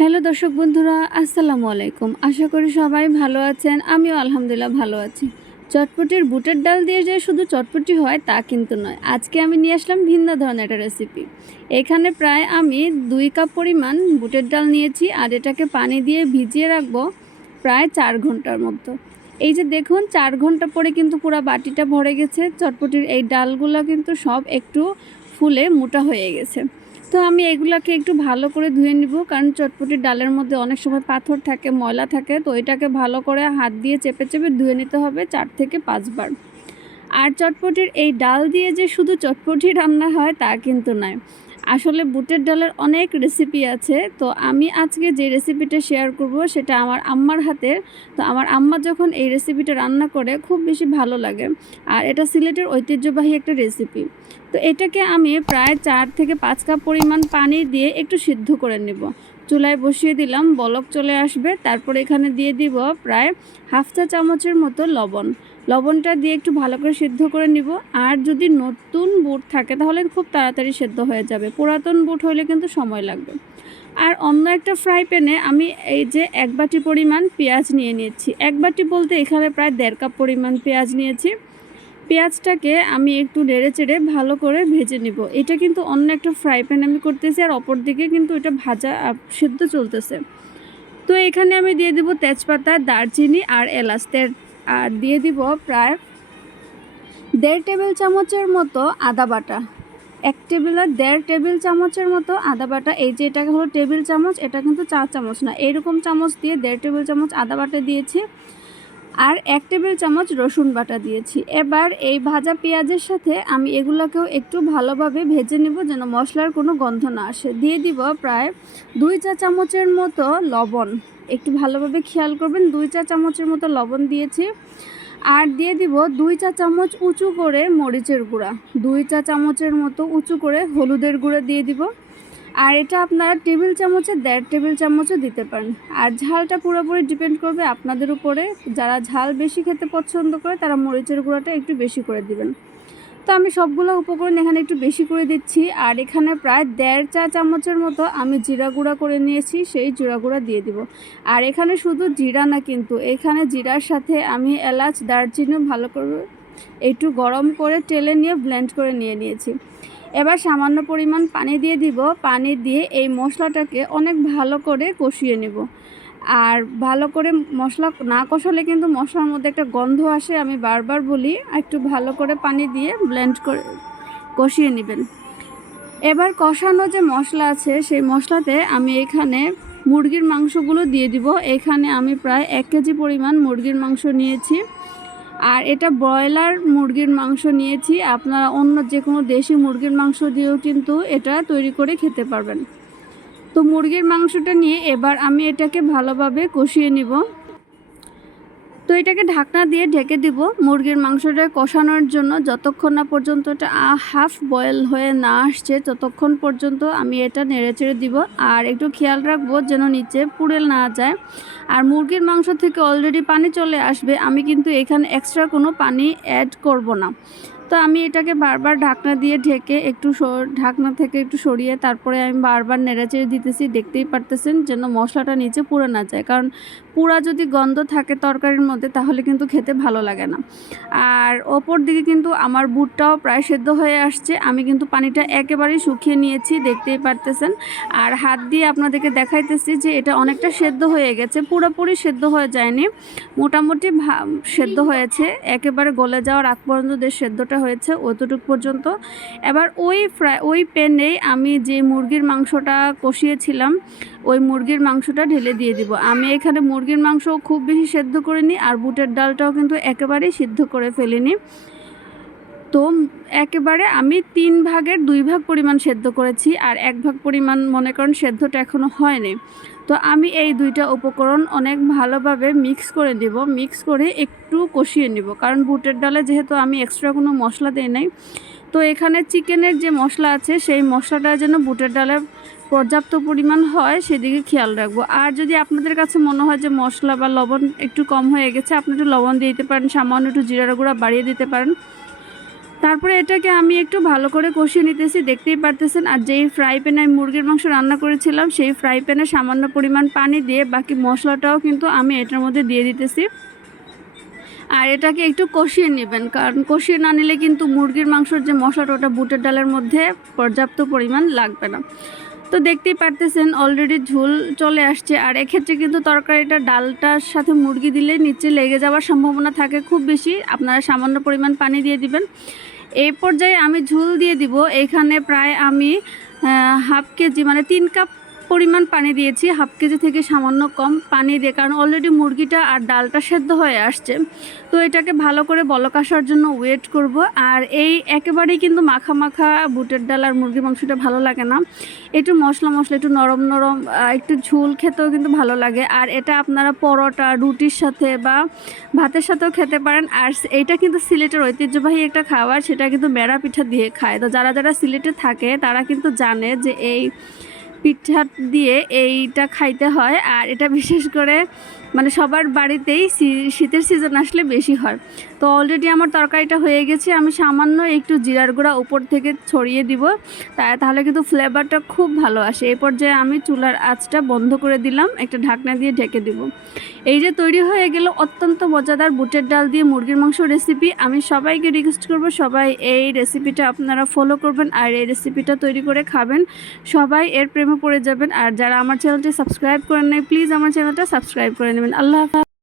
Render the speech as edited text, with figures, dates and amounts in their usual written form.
Hello দর্শক বন্ধুরা, আসসালামু আলাইকুম। আশা করি সবাই ভালো আছেন। আমিও আলহামদুলিল্লাহ ভালো আছি। চটপটির বুটের ডাল দিয়ে যে শুধু চটপটি হয় তা কিন্তু নয়। আজকে আমি নিয়ে আসলাম ভিন্ন ধরনের একটা রেসিপি। এখানে প্রায় আমি 2 কাপ পরিমাণ বুটের ডাল নিয়েছি আর এটাকে পানি দিয়ে ভিজিয়ে রাখবো প্রায় 4 ঘন্টার মতো। এই যে দেখুন 4 ঘন্টা পরে কিন্তু পুরা বাটিটা ভরে গেছে। চটপটির এই ডালগুলো কিন্তু সব একটু ফুলে মোটা হয়ে গেছে। তো আমি এগুলাকে একটু ভালো করে ধুয়ে নিব, কারণ চটপটির ডালের মধ্যে অনেক সময় পাথর থাকে, ময়লা থাকে। তো এটাকে ভালো করে হাত দিয়ে চেপে চেপে ধুয়ে নিতে হবে 4 থেকে 5 বার। আর চটপটির এই ডাল দিয়ে যে শুধু চটপটি রান্না হয় তা কিন্তু নয়। আসলে বুটের ডালের অনেক রেসিপি আছে। তো আমি আজকে যে রেসিপিটা শেয়ার করব সেটা আমার আম্মার হাতের। তো আমার আম্মা যখন এই রেসিপিটা রান্না করে খুব বেশি ভালো লাগে। আর এটা সিলেটের ঐতিহ্যবাহী একটা রেসিপি। তো এটাকে আমি প্রায় 4 থেকে 5 কাপ পরিমাণ পানি দিয়ে একটু সিদ্ধ করে নেব। চুলায় বসিয়ে দিলাম, বলক চলে আসবে। তারপর এখানে দিয়ে দিব প্রায় হাফ চা চামচের মতো লবণ। লবণটা দিয়ে একটু ভালো করে সিদ্ধ করে নিব। আর যদি নতুন বুট থাকে তাহলে খুব তাড়াতাড়ি সেদ্ধ হয়ে যাবে, পুরাতন বুট হলে কিন্তু সময় লাগবে। আর অন্য একটা ফ্রাই প্যানে আমি এই যে 1 বাটি পরিমাণ পেঁয়াজ নিয়ে নিয়েছি। 1 বাটি বলতে এখানে প্রায় 1.5 কাপ পরিমাণ পেঁয়াজ নিয়েছি। পেঁয়াজটাকে আমি একটু নেড়ে চেড়ে ভালো করে ভেজে নিব। এটা কিন্তু অন্য একটা ফ্রাই প্যান আমি করতেছি, আর অপর দিকে কিন্তু এটা ভাজা সেদ্ধ চলতেছে। তো এখানে আমি দিয়ে দিব তেজপাতা, দারচিনি আর এলাচ, আর দিয়ে দিব প্রায় 1.5 টেবিল চামচের মতো আদা বাটা। 1 টেবিল চামচের মতো আদা বাটা। এই যে এটা হলো টেবিল চামচ, এটা কিন্তু 4 চামচ না, এইরকম চামচ দিয়ে 1.5 টেবিল চামচ আদা বাটা দিয়েছি। আর 1 টেবিল চামচ রসুন বাটা দিয়েছি। এবার এই ভাজা পেঁয়াজের সাথে আমি এগুলোকেও একটু ভালোভাবে ভেজে নেব, যেন মশলার কোনো গন্ধ না আসে। দিয়ে দিব প্রায় 2 চা চামচের মতো লবণ। একটু ভালোভাবে খেয়াল করবেন, 2 চা চামচের মতো লবণ দিয়েছি। আর দিয়ে দিব 2 চা চামচ উঁচু করে মরিচের গুঁড়া, 2 চা চামচের মতো উঁচু করে হলুদের গুঁড়া দিয়ে দিব। আর এটা আপনারা টেবিল চামচে 1.5 টেবিল চামচও দিতে পারেন। আর ঝালটা পুরোপুরি ডিপেন্ড করবে আপনাদের উপরে। যারা ঝাল বেশি খেতে পছন্দ করে তারা মরিচের গুঁড়াটা একটু বেশি করে দিবেন। তো আমি সবগুলো উপকরণ এখানে একটু বেশি করে দিচ্ছি। আর এখানে প্রায় 1.5 চা চামচের মতো আমি জিরা গুঁড়া করে নিয়েছি, সেই জিরা গুঁড়া দিয়ে দিব। আর এখানে শুধু জিরা না, কিন্তু এখানে জিরার সাথে আমি এলাচ, দারচিনিও ভালো করে একটু গরম করে টেলে নিয়ে ব্লেন্ড করে নিয়েছি। এবার সামান্য পরিমাণ পানি দিয়ে দিব। পানি দিয়ে এই মশলাটাকে অনেক ভালো করে কষিয়ে নেব। আর ভালো করে মশলা না কষালে কিন্তু মশলার মধ্যে একটা গন্ধ আসে, আমি বারবার বলি। একটু ভালো করে পানি দিয়ে ব্লেন্ড করে কষিয়ে নেবেন। এবার কষানো যে মশলা আছে সেই মশলাতে আমি এখানে মুরগির মাংসগুলো দিয়ে দিব। এখানে আমি প্রায় 1 কেজি পরিমাণ মুরগির মাংস নিয়েছি। আর এটা ব্রয়লার মুরগির মাংস নিয়েছি। আপনারা অন্য যে কোনো দেশি মুরগির মাংস দিয়েও কিন্তু এটা তৈরি করে খেতে পারবেন। তো মুরগির মাংসটা নিয়ে এবার আমি এটাকে ভালোভাবে কষিয়ে নিব। তো এটাকে ঢাকনা দিয়ে ঢেকে দিব মুরগির মাংসটা কষানোর জন্য, যতক্ষণ না পর্যন্ত এটা হাফ বয়েল হয়ে না আসছে ততক্ষণ পর্যন্ত আমি এটা নেড়েচেড়ে দিব। আর একটু খেয়াল রাখবো যেন নিচে পুড়ে না যায়। আর মুরগির মাংস থেকে অলরেডি পানি চলে আসবে, আমি কিন্তু এখানে এক্সট্রা কোনো পানি অ্যাড করব না। তো আমি এটাকে বারবার ঢাকনা দিয়ে ঢেকে একটু ঢাকনা থেকে একটু সরিয়ে তারপরে আমি বারবার নেড়েচেড়ে দিতেছি। দেখতেই পারতেছেন যেন মশলাটা নিচে পুড়ে না যায়, কারণ পুরা যদি গন্ধ থাকে তরকারির মধ্যে তাহলে কিন্তু খেতে ভালো লাগে না। আর ওপর দিকে কিন্তু আমার বুটটাও প্রায় সেদ্ধ হয়ে আসছে। আমি কিন্তু পানিটা একেবারেই শুকিয়ে নিয়েছি, দেখতেই পারতেছেন। আর হাত দিয়ে আপনাদেরকে দেখাইতেছি যে এটা অনেকটা সেদ্ধ হয়ে গেছে, পুরোপুরি সেদ্ধ হয়ে যায়নি, মোটামুটি সেদ্ধ হয়েছে। একেবারে গলে যাওয়ার আগ পর্যন্ত যে সেদ্ধটা হয়েছে অতটুকু পর্যন্ত। এবার ওই প্যানেই আমি যে মুরগির মাংসটা কষিয়েছিলাম ওই মুরগির মাংসটা ঢেলে দিয়ে দিব। আমি এখানে মুরগির মাংস খুব বেশি সেদ্ধ করিনি, আর বুটের ডালটাও কিন্তু একেবারেই সিদ্ধ করে ফেলিনি। তো একেবারে আমি 3 ভাগের 2 ভাগ পরিমাণ সেদ্ধ করেছি, আর 1 ভাগ পরিমাণ মনে করেন সেদ্ধটা এখনও হয়নি। তো আমি এই 2টা উপকরণ অনেক ভালোভাবে মিক্স করে দেব, মিক্স করে একটু কষিয়ে নেব, কারণ বুটের ডালে যেহেতু আমি এক্সট্রা কোনো মশলা দিই নাই। তো এখানে চিকেনের যে মশলা আছে সেই মশলাটা যেন বুটের ডালে পর্যাপ্ত পরিমাণ হয় সেদিকে খেয়াল রাখবো। আর যদি আপনাদের কাছে মনে হয় যে মশলা বা লবণ একটু কম হয়ে গেছে, আপনি একটু লবণ দিয়ে দিতে পারেন, সামান্য একটু জিরার গুঁড়া বাড়িয়ে দিতে পারেন। তারপরে এটাকে আমি একটু ভালো করে কষিয়ে নিতেছি, দেখতেই পারতেছেন। আর যেই ফ্রাই প্যানে আমি মুরগির মাংস রান্না করেছিলাম সেই ফ্রাই প্যানে সামান্য পরিমাণ পানি দিয়ে বাকি মশলাটাও কিন্তু আমি এটার মধ্যে দিয়ে দিতেছি। আর এটাকে একটু কষিয়ে নেবেন, কারণ কষিয়ে না নিলে কিন্তু মুরগির মাংসর যে মশলাটা ওটা বুটের ডালের মধ্যে পর্যাপ্ত পরিমাণ লাগবে না। তো দেখতেই পারতেছেন অলরেডি ঝোল চলে আসছে। আর এক্ষেত্রে কিন্তু তরকারিটা ডালটার সাথে মুরগি দিলে নিচে লেগে যাওয়ার সম্ভাবনা থাকে খুব বেশি, আপনারা সামান্য পরিমাণ পানি দিয়ে দিবেন। এই পর্যায়ে আমি ঝোল দিয়ে দিব। এইখানে প্রায় আমি হাফ কেজি মানে 3 কাপ পরিমাণ পানি দিয়েছি, হাফ কেজি থেকে সামান্য কম পানি দিয়ে, কারণ অলরেডি মুরগিটা আর ডালটা সেদ্ধ হয়ে আসছে। তো এটাকে ভালো করে বলক আসার জন্য ওয়েট করব। আর এই একেবারেই কিন্তু মাখা মাখা বুটের ডাল আর মুরগির মাংসটা ভালো লাগে না, একটু মশলা মশলা একটু নরম নরম একটু ঝোল খেতেও কিন্তু ভালো লাগে। আর এটা আপনারা পরোটা রুটির সাথে বা ভাতের সাথেও খেতে পারেন। আর এইটা কিন্তু সিলেটের ঐতিহ্যবাহী একটা খাবার, সেটা কিন্তু মেরা পিঠা দিয়ে খায়। তো যারা যারা সিলেটে থাকে তারা কিন্তু জানে যে এই পিঠা দিয়ে এইটা খাইতে হয়। আর এটা বিশেষ করে মানে সবার বাড়িতেই শীতের সিজন আসলে বেশি হয়। তো অলরেডি আমার তরকারিটা হয়ে গেছে, আমি সামান্য একটু জিরার গুঁড়া উপর থেকে ছড়িয়ে দিব, তাহলে কিন্তু ফ্লেভারটা খুব ভালো আসে। এই পর্যায়ে আমি চুলার আঁচটা বন্ধ করে দিলাম, একটা ঢাকনা দিয়ে ঢেকে দিব। এই যে তৈরি হয়ে গেল অত্যন্ত মজাদার বুটের ডাল দিয়ে মুরগির মাংস রেসিপি। আমি সবাইকে রিকোয়েস্ট করব সবাই এই রেসিপিটা আপনারা ফলো করবেন আর এই রেসিপিটা তৈরি করে খাবেন, সবাই এর প্রেমে পড়ে যাবেন। আর যারা আমার চ্যানেলটি সাবস্ক্রাইব করেন নাই প্লিজ আমার চ্যানেলটা সাবস্ক্রাইব করে নেবেন। আল্লাহ হাফেজ।